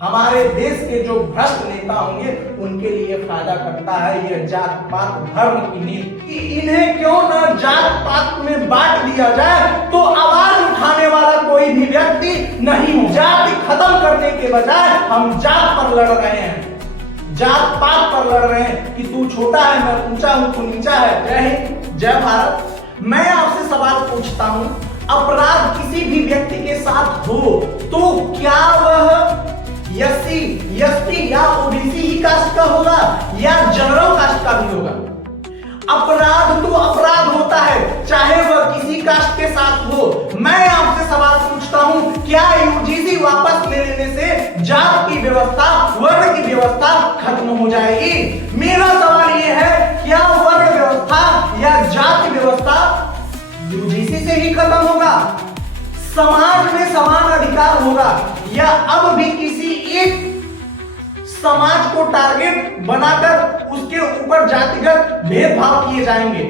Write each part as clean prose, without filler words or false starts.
हमारे देश के जो भ्रष्ट नेता होंगे उनके लिए फायदा करता है यह जात पात धर्म की नीति। इन्हें क्यों न जात पात में बांट दिया जाए तो आवाज उठाने वाला कोई भी व्यक्ति नहीं हो। जाति खत्म करने के बजाय हम जात पर लड़ रहे हैं, जात पात पर लड़ रहे हैं कि तू छोटा है मैं ऊंचा हूं तू नीचा है। जय हिंद जय भारत। मैं आपसे सवाल पूछता हूं, अपराध किसी भी व्यक्ति के साथ हो तो क्या वह एससी एसटी या ओबीसी ही कास्ट का होगा या जनरल कास्ट का भी होगा? अपराध तो अपराध होता है चाहे वह किसी कास्ट के साथ हो। मैं आपसे सवाल पूछता हूं, क्या यूजीसी वापस ले लेने से जात की व्यवस्था वर्ण की व्यवस्था खत्म हो जाएगी? मेरा सवाल यह है, क्या वर्ण व्यवस्था या जाति व्यवस्था यूजीसी से ही खत्म होगा? समाज में समान अधिकार होगा या अब भी किसी एक समाज को टारगेट बनाकर उसके ऊपर जातिगत भेदभाव किए जाएंगे?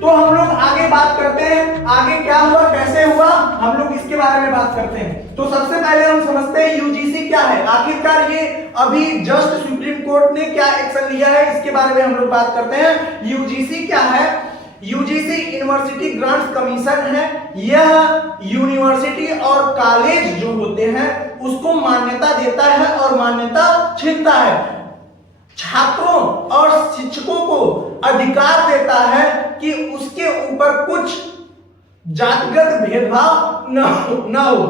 तो हम लोग आगे बात करते हैं, आगे क्या हुआ कैसे हुआ हम लोग इसके बारे में बात करते हैं। तो सबसे पहले हम समझते हैं यूजीसी क्या है, आखिरकार ये अभी जस्ट सुप्रीम कोर्ट ने क्या एक्शन लिया है इसके बारे में हम लोग बात करते हैं। यूजीसी क्या है? यूजीसी यूनिवर्सिटी ग्रांट्स कमीशन है। यह यूनिवर्सिटी और कॉलेज जो होते हैं उसको मान्यता देता है और मान्यता छीनता है। छात्रों और शिक्षकों को अधिकार देता है कि उसके ऊपर कुछ जातिगत भेदभाव न हो।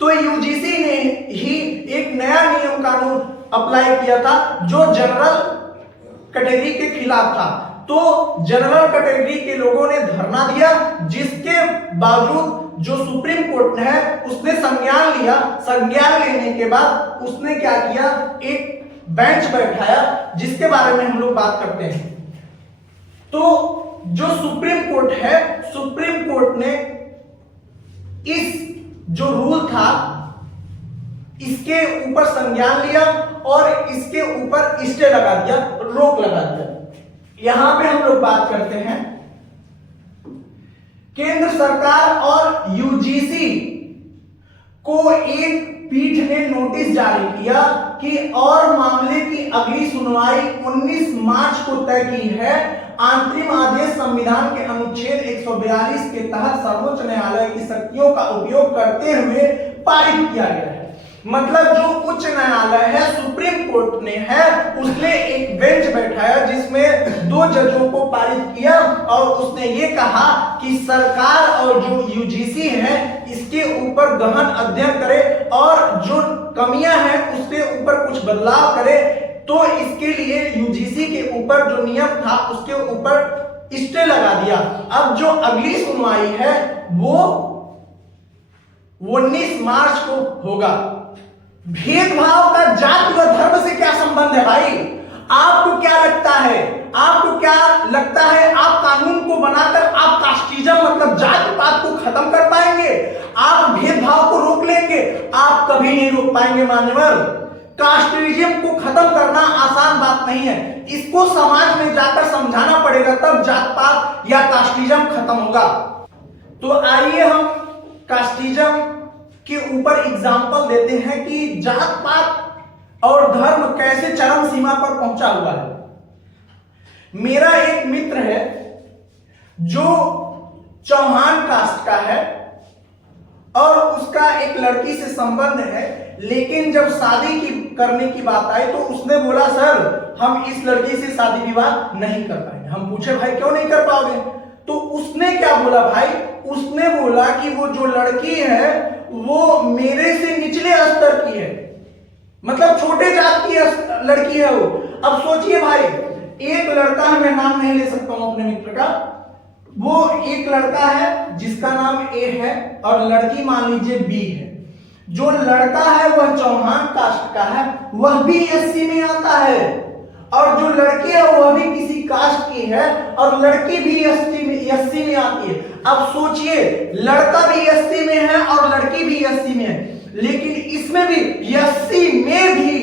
तो यूजीसी ने ही एक नया नियम कानून अप्लाई किया था जो जनरल कैटेगरी के खिलाफ था। तो जनरल कैटेगरी के लोगों ने धरना दिया जिसके बावजूद जो सुप्रीम कोर्ट है उसने संज्ञान लिया। संज्ञान लेने के बाद उसने क्या किया, एक बेंच बैठाया जिसके बारे में हम लोग बात करते हैं। तो जो सुप्रीम कोर्ट है, सुप्रीम कोर्ट ने इस जो रूल था इसके ऊपर संज्ञान लिया और इसके ऊपर स्टे लगा दिया, रोक लगा दिया। यहां पे हम लोग बात करते हैं केंद्र सरकार और यूजीसी को एक पीठ ने नोटिस जारी किया कि और मामले की अगली सुनवाई 19 मार्च को तय की है। अंतरिम आदेश संविधान के अनुच्छेद 142 के तहत सर्वोच्च न्यायालय की शक्तियों का उपयोग करते हुए पारित किया गया है। मतलब जो उच्च न्यायालय है, सुप्रीम कोर्ट ने है, उसने एक बेंच बैठाया जिसमें 2 जजों को पारित किया और उसने ये कहा कि सरकार और जो यूजीसी है इसके ऊपर गहन अध्ययन करे और जो कमियां हैं उसके ऊपर कुछ बदलाव करे। तो इसके लिए यूजीसी के ऊपर जो नियम था उसके ऊपर स्टे लगा दिया। अब जो अगली सुनवाई है वो 19 मार्च को होगा। भेदभाव का जाति व धर्म से क्या संबंध है भाई? आपको क्या लगता है, आपको क्या लगता है आप कानून को बनाकर आप कास्टिज्म मतलब जाति पात को खत्म कर पाएंगे? आप भेदभाव को रोक लेंगे? आप कभी नहीं रोक पाएंगे मान्यवर। कास्टिज्म को खत्म करना आसान बात नहीं है, इसको समाज में जाकर समझाना पड़ेगा तब जात पात या कास्टिज्म खत्म होगा। तो आइए हम कास्टिज्म के ऊपर एग्जाम्पल देते हैं कि जात पात और धर्म कैसे चरम सीमा पर पहुंचा हुआ है। मेरा एक मित्र है जो चौहान कास्ट का है और उसका एक लड़की से संबंध है, लेकिन जब शादी की करने की बात आई तो उसने बोला सर हम इस लड़की से शादी विवाह नहीं कर पाएंगे। हम पूछे भाई क्यों नहीं कर पाओगे? तो उसने क्या बोला भाई, उसने बोला कि वो जो लड़की है वो मेरे से निचले स्तर की है, मतलब छोटे जात की लड़की है वो। अब सोचिए भाई, एक लड़का है, मैं नाम नहीं ले सकता हूं अपने मित्र का, वो एक लड़का है जिसका नाम ए है और लड़की मान लीजिए बी है। जो लड़का है वह चौहान कास्ट का है, वह भी एससी में आता है, और जो लड़की है वह भी किसी कास्ट की है और लड़की भी एससी में आती है। अब सोचिए, लड़का भी एससी में है और लड़की भी एससी में है, लेकिन इसमें भी एससी में भी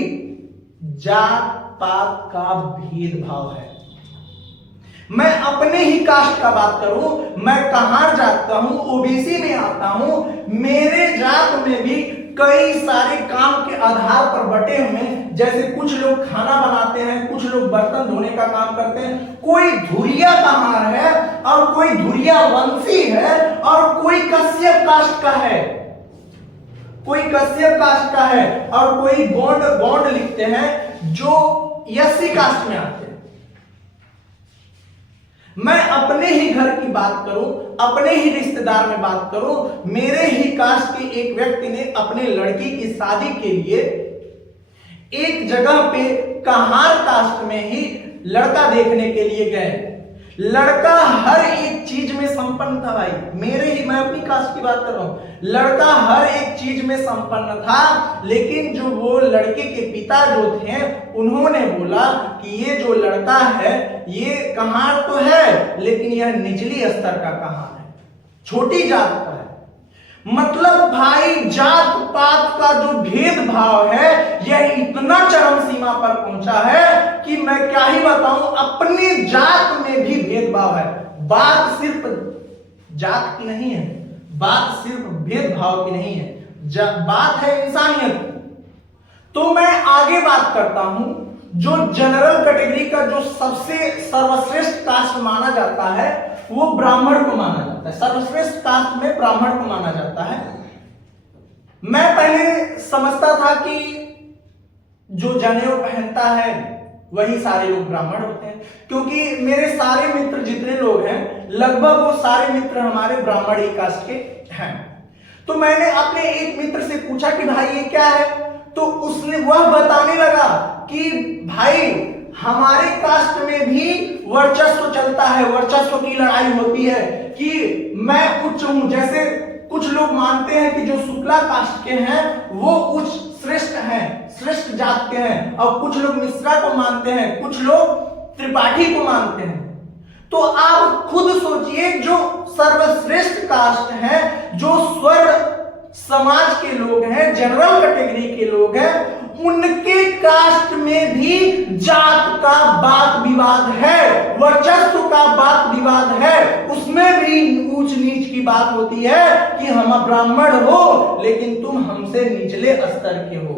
जात पात का भेदभाव है। मैं अपने ही कास्ट का बात करूं, मैं कहां जाता हूं, ओबीसी में आता हूं, मेरे जात में भी कई सारे काम के आधार पर बटे हुए हैं। जैसे कुछ लोग खाना बनाते हैं, कुछ लोग बर्तन धोने का काम करते हैं, कोई धुरिया कहार है और कोई धुरिया वंशी है और कोई कश्यप कास्ट का है, कोई कश्यप कास्ट का है और कोई गौंड लिखते हैं जो एससी कास्ट में आते हैं। मैं अपने ही घर की बात करूं, अपने ही रिश्तेदार में बात करूं, मेरे ही कास्ट के एक व्यक्ति ने अपने लड़की की शादी के लिए एक जगह पे कहार कास्ट में ही लड़का देखने के लिए गए। लड़का हर एक चीज में संपन्न था भाई, मैं अपनी कास्ट की बात कर रहा हूं। लड़का हर एक चीज में संपन्न था, लेकिन जो वो लड़के के पिता जो थे उन्होंने बोला कि ये जो लड़का है ये कहार तो है लेकिन यह निचली स्तर का कहार है, छोटी जात का है। मतलब भाई जात पात का जो भेदभाव है यह इतना चरम सीमा पर पहुंचा है कि मैं क्या ही बताऊं, अपनी जात में भी भेदभाव है। बात सिर्फ जात की नहीं है, बात सिर्फ भेदभाव की नहीं है, बात है इंसानियत की। तो मैं आगे बात करता हूं, जो जनरल कैटेगरी का जो सबसे सर्वश्रेष्ठ कास्ट माना जाता है वो ब्राह्मण को माना जाता है। सर्वश्रेष्ठ कास्ट में ब्राह्मण को माना जाता है। मैं पहले समझता था कि जो जनेऊ पहनता है वही सारे लोग ब्राह्मण होते हैं, क्योंकि मेरे सारे मित्र जितने लोग हैं लगभग वो सारे मित्र हमारे ब्राह्मण ही कास्ट के हैं। तो मैंने अपने एक मित्र से पूछा कि भाई ये क्या है, तो उसने वह बताने लगा कि भाई हमारे कास्ट में भी वर्चस्व चलता है, वर्चस्व की लड़ाई होती है कि मैं उच्च हूं। जैसे कुछ लोग मानते हैं कि जो शुक्ला कास्ट के हैं वो उच्च श्रेष्ठ हैं, श्रेष्ठ जात के हैं, और कुछ लोग मिश्रा को मानते हैं, कुछ लोग त्रिपाठी को मानते हैं। तो आप खुद सोचिए, जो सर्वश्रेष्ठ कास्ट है, जो स्वर्ण समाज के लोग हैं, जनरल कैटेगरी के लोग हैं, उनके कास्ट में भी जात का बात विवाद है, वर्चस्व का बात विवाद है, उसमें भी ऊंच नीच की बात होती है कि हम ब्राह्मण हो लेकिन तुम हमसे निचले स्तर के हो।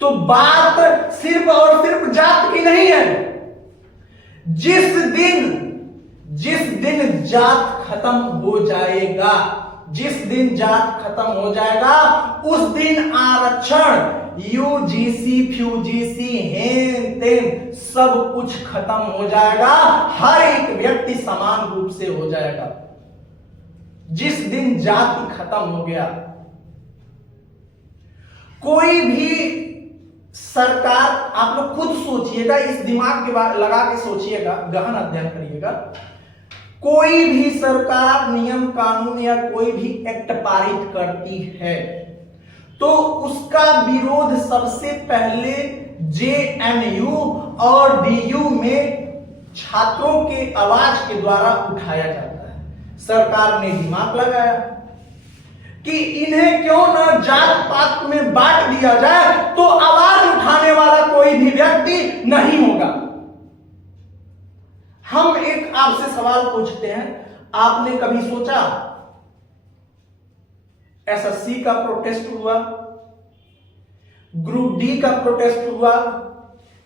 तो बात सिर्फ और सिर्फ जात की नहीं है। जिस दिन जात खत्म हो जाएगा, जिस दिन जात खत्म हो जाएगा उस दिन आरक्षण, यूजीसी, फ्यूजीसी, हेन तेन सब कुछ खत्म हो जाएगा, हर एक व्यक्ति समान रूप से हो जाएगा। जिस दिन जाति खत्म हो गया, कोई भी सरकार, आप लोग खुद सोचिएगा, इस दिमाग के बाद लगा के सोचिएगा, गहन अध्ययन करिएगा, कोई भी सरकार नियम कानून या कोई भी एक्ट पारित करती है तो उसका विरोध सबसे पहले जेएनयू और डीयू में छात्रों के आवाज के द्वारा उठाया जाता है। सरकार ने दिमाग लगाया कि इन्हें क्यों न जात पात में बांट दिया जाए, तो आवाज उठाने वाला कोई भी व्यक्ति नहीं होगा। हम एक आपसे सवाल पूछते हैं, आपने कभी सोचा एसएससी का प्रोटेस्ट हुआ, ग्रुप डी का प्रोटेस्ट हुआ,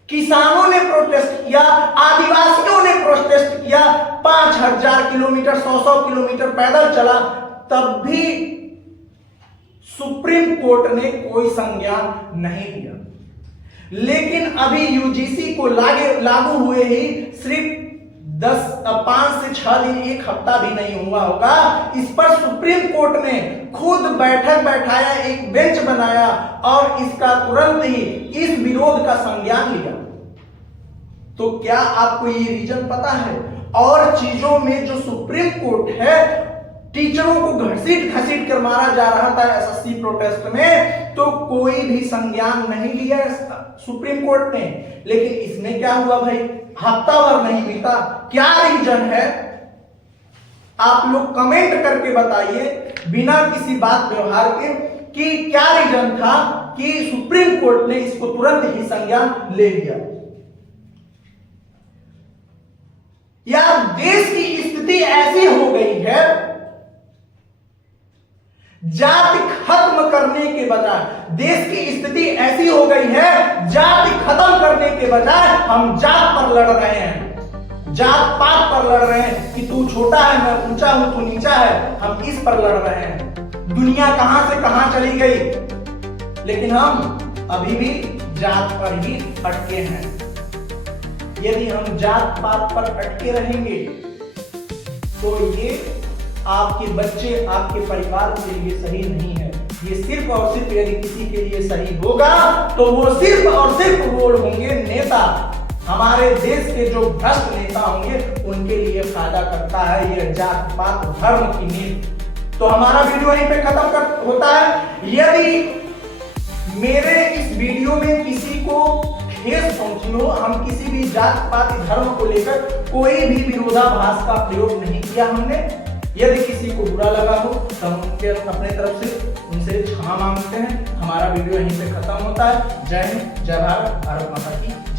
किसानों ने प्रोटेस्ट किया, आदिवासियों ने प्रोटेस्ट किया, 5000 किलोमीटर 100 किलोमीटर पैदल चला, तब भी सुप्रीम कोर्ट ने कोई संज्ञान नहीं लिया। लेकिन अभी यूजीसी को लागू हुए ही सिर्फ 5 से 6 दिन, एक हफ्ता भी नहीं हुआ होगा, इस पर सुप्रीम कोर्ट ने खुद बैठक बैठाया, एक बेंच बनाया और इसका तुरंत ही इस विरोध का संज्ञान लिया। तो क्या आपको ये रीजन पता है? और चीजों में जो सुप्रीम कोर्ट है, टीचरों को घसीट कर मारा जा रहा था एसएससी प्रोटेस्ट में, तो कोई भी संज्ञान नहीं लिया सुप्रीम कोर्ट ने। लेकिन इसमें क्या हुआ भाई, हफ्ता भर नहीं बीता, क्या रीजन है? आप लोग कमेंट करके बताइए बिना किसी बात व्यवहार के कि क्या रीजन था कि सुप्रीम कोर्ट ने इसको तुरंत ही संज्ञान ले लिया। या देश की स्थिति ऐसी हो गई है जाति खत्म करने के बजाय, देश की स्थिति ऐसी हो गई है, जाति खत्म करने के बजाय हम जात पर लड़ रहे हैं, जात पात पर लड़ रहे हैं कि तू छोटा है मैं ऊंचा हूं तू नीचा है, हम इस पर लड़ रहे हैं। दुनिया कहां से कहां चली गई, लेकिन हम अभी भी जात पर ही अटके हैं। यदि हम जात पात पर अटके रहेंगे तो ये आपके बच्चे, आपके परिवार के लिए सही नहीं है। ये सिर्फ और सिर्फ यदि किसी के लिए सही होगा तो वो सिर्फ और सिर्फ वो होंगे नेता, हमारे देश के जो भ्रष्ट नेता होंगे उनके लिए फायदा करता है ये जात पात धर्म की नीति। तो हमारा वीडियो यहीं पे खत्म होता है। यदि मेरे इस वीडियो में किसी को ठेस पहुंची हो, हम किसी भी जात पात धर्म को लेकर कोई भी विरोधाभास का प्रयोग नहीं किया हमने। यदि किसी को बुरा लगा हो तो हम उनके अपने तरफ से उनसे क्षमा मांगते हैं। हमारा वीडियो यहीं पे खत्म होता है। जय हिंद, जय भारत, भारत माता की।